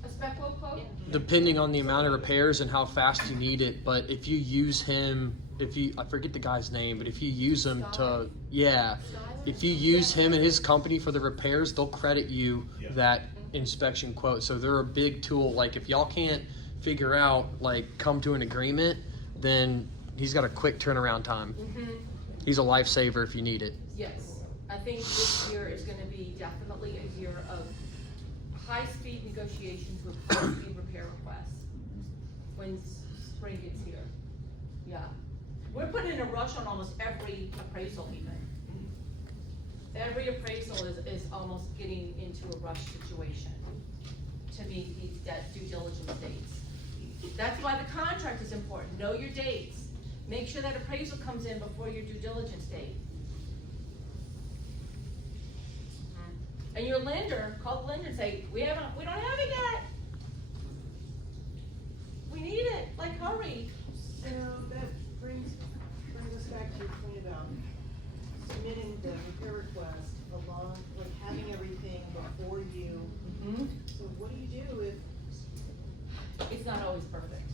A spec quote? Depending on the amount of repairs and how fast you need it, but if you use him, I forget the guy's name, but if you use him to, if you use him and his company for the repairs, they'll credit you that inspection quote. So they're a big tool. Like if y'all can't figure out, like come to an agreement, then he's got a quick turnaround time. Mm-hmm. He's a lifesaver if you need it. Yes, I think this year is gonna be definitely a year of high-speed negotiations with high-speed repair requests when spring gets here. Yeah, we're putting in a rush on almost every appraisal even. Every appraisal is almost getting into a rush situation to meet these due diligence dates. That's why the contract is important. Know your dates. Make sure that appraisal comes in before your due diligence date. And your lender, call the lender and say, we don't have it yet. We need it, like hurry. So that brings us back to your point about submitting the repair request along, like having everything before you. Mm-hmm. So what do you do if It's not always perfect.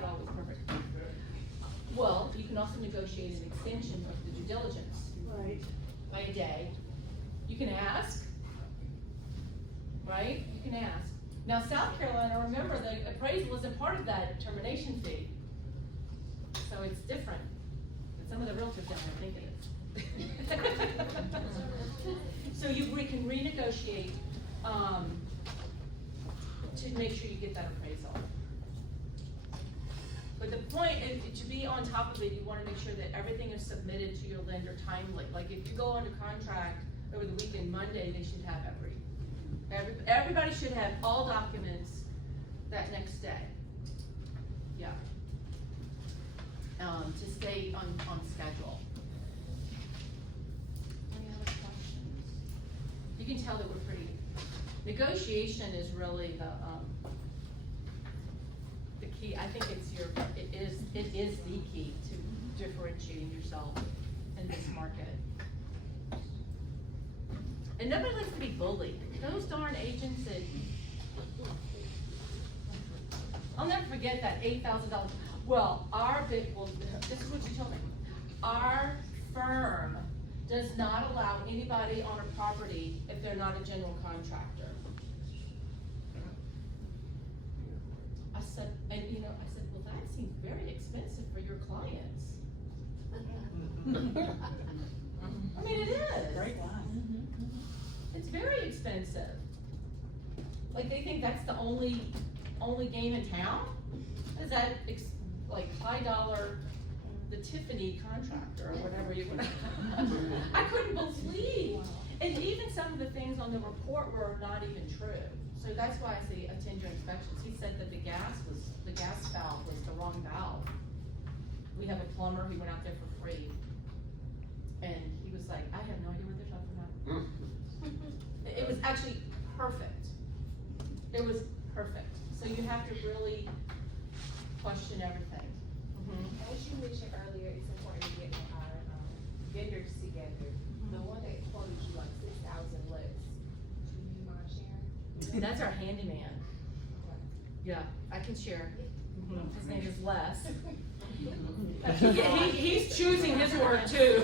not always perfect. Well, you can also negotiate an extension of the due diligence Right. by a day. You can ask, right? You can ask. Now, South Carolina, remember, the appraisal isn't part of that termination fee. So it's different. But some of the realtors down there think it is. So you can renegotiate, to make sure you get that appraisal. But the point is, to be on top of it, you wanna make sure that everything is submitted to your lender timely. Like if you go under contract over the weekend, Monday, they should have everybody should have all documents that next day. Yeah. To stay on schedule. Any other questions? You can tell that we're pretty, negotiation is really the key. I think it is the key to differentiating yourself in this market. And nobody likes to be bullied. Those darn agents that, I'll never forget that $8,000. Well, this is what you told me. Our firm does not allow anybody on a property if they're not a general contractor. I said, well, that seems very expensive for your clients. I mean, it is. Great line. It's very expensive. Like, they think that's the only game in town? Is that like high dollar, the Tiffany contractor or whatever you would. I couldn't believe. And even some of the things on the report were not even true. So that's why I say attend your inspections. He said that the gas valve was the wrong valve. We have a plumber, he went out there for free. And he was like, I have no idea what they're talking about. It was actually perfect. It was perfect. So you have to really question everything. As you mentioned earlier, it's important to get our vendors together. The one that quoted you like 6,000 less. Do you mind sharing? That's our handyman. Yeah, I can share. His name is Les. He's choosing his work too.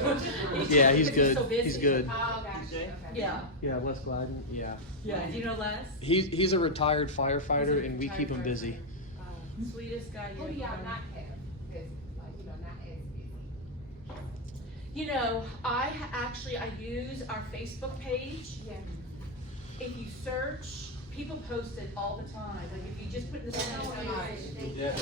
Yeah, he's because good. so busy. He's good. Oh, gotcha, okay. Yeah, Yeah, Les Gladden. Yeah. yeah. Do you know Les? He's a retired firefighter, He's a and we keep him retired busy. Sweetest guy. Who do you y'all ever not have? Because, like, not as busy. I use our Facebook page. Yeah. If you search, people post it all the time. Like if you just put in the search bar, Yeah.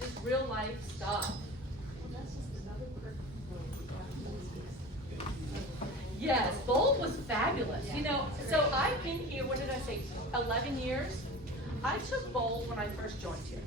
just real life stuff. Yes, Bold was fabulous. So I've been here, what did I say, 11 years? I took Bold when I first joined here.